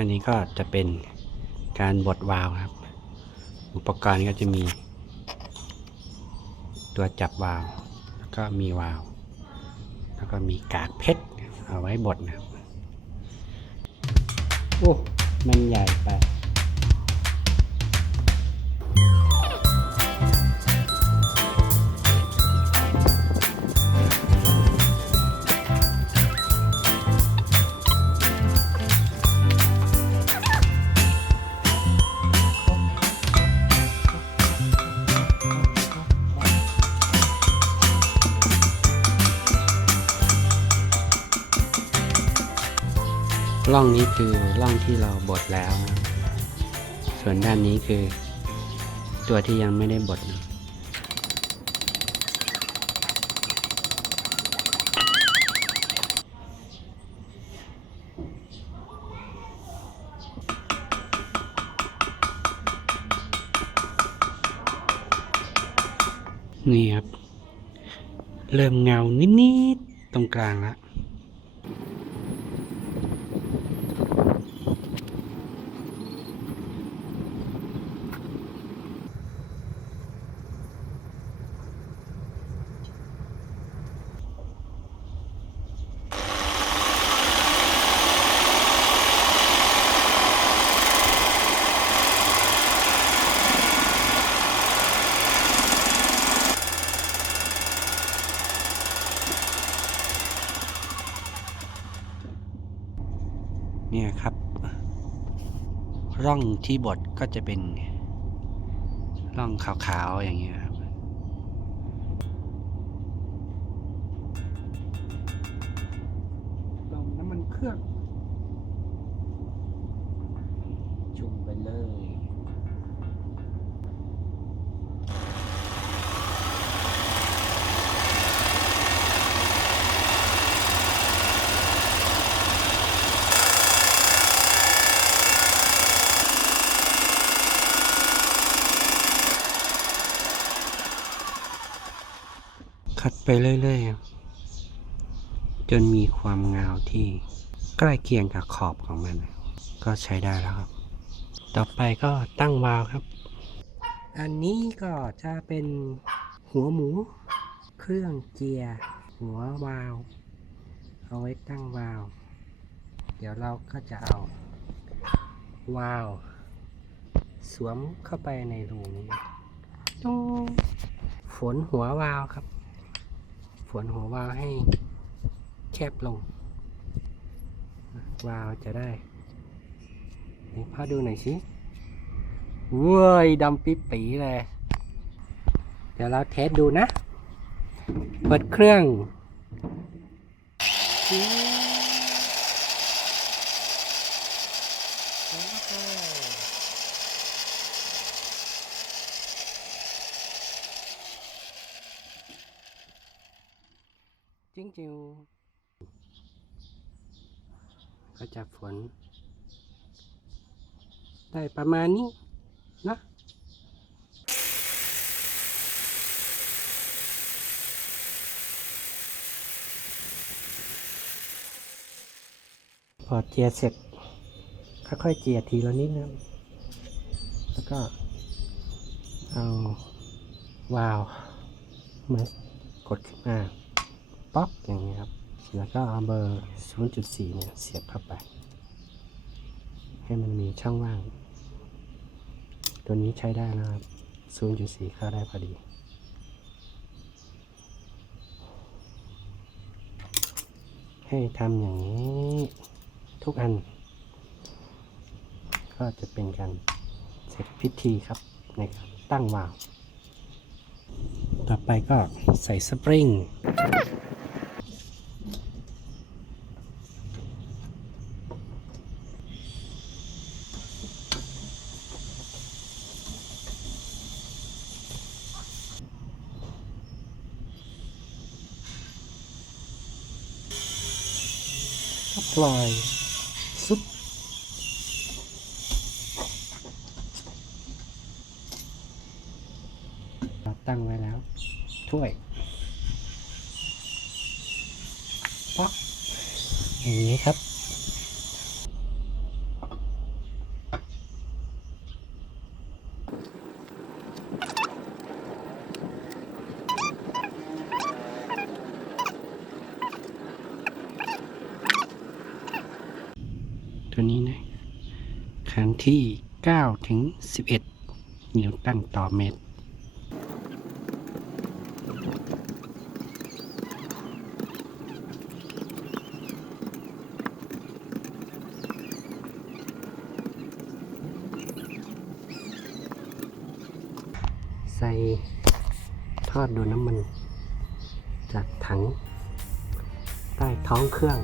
อันนี้ก็จะเป็นการบดวาล์วครับ อุปกรณ์ก็จะมี ตัวจับวาล์วแล้วก็มีวาล์วแล้วก็มีกากเพชรเอาไว้บดนะครับโอ้มันใหญ่ไป ร่องนี้คือร่องที่เราบดแล้วนะส่วนด้านนี้คือ ตัวที่ยังไม่ได้บดนะนี่ครับ เริ่มเงานิด ๆ ตรงกลางแล้ว เนี่ยครับ ร่องที่บดก็จะเป็น ร่องขาวๆอย่างเงี้ยครับลงน้ำมันเครื่องจุ่มไปเลย ขัดไปเรื่อยๆครับจนมีความเงาที่ใกล้เคียงกับขอบของมัน ก็ใช้ได้แล้วครับ ต่อไปก็ตั้งวาล์วครับ อันนี้ก็จะเป็นหัวหมู เครื่องเจียร์หัววาล์วเอาไว้ตั้งวาล์วเดี๋ยวเราก็จะเอาวาล์วสวมเข้าไปในรูนี้ต้องฝนหัววาล์วครับ ฝนหัววาล์วให้แคบลง วาล์วจะได้นี่พ่อดูหน่อยสิเว้ยดำปิ๊บปีเลย เดี๋ยวเราเทสดูนะ เปิดเครื่อง จิงๆก็จะฝน ได้ประมาณนี้นะพอเจียเสร็จค่อยๆเจียทีละนิดนะแล้วก็เอาวาวมากดขึ้นมา ป๊อกอย่างนี้ครับแล้วก็เอาเบอร์ 0.4 เนี่ย เสียบเข้าไป ให้มันมีช่องว่าง ตัวนี้ใช้ได้นะครับ 0.4 เข้าได้พอดี ให้ทำอย่างนี้ทุกอัน ก็จะเป็นการเสร็จพิธีครับในการตั้งวาล์วต่อไปก็ใส่สปริง ก็ ปล่อยซุปเราตั้งไว้แล้ว ถ้วยป๊อกอย่างนี้ครับ ตัวนี้นะคันที่ 9 ถึง 11 นิวตันต่อเมตร ใส่ทอดดูน้ำมัน จากถัง ใต้ท้องเครื่อง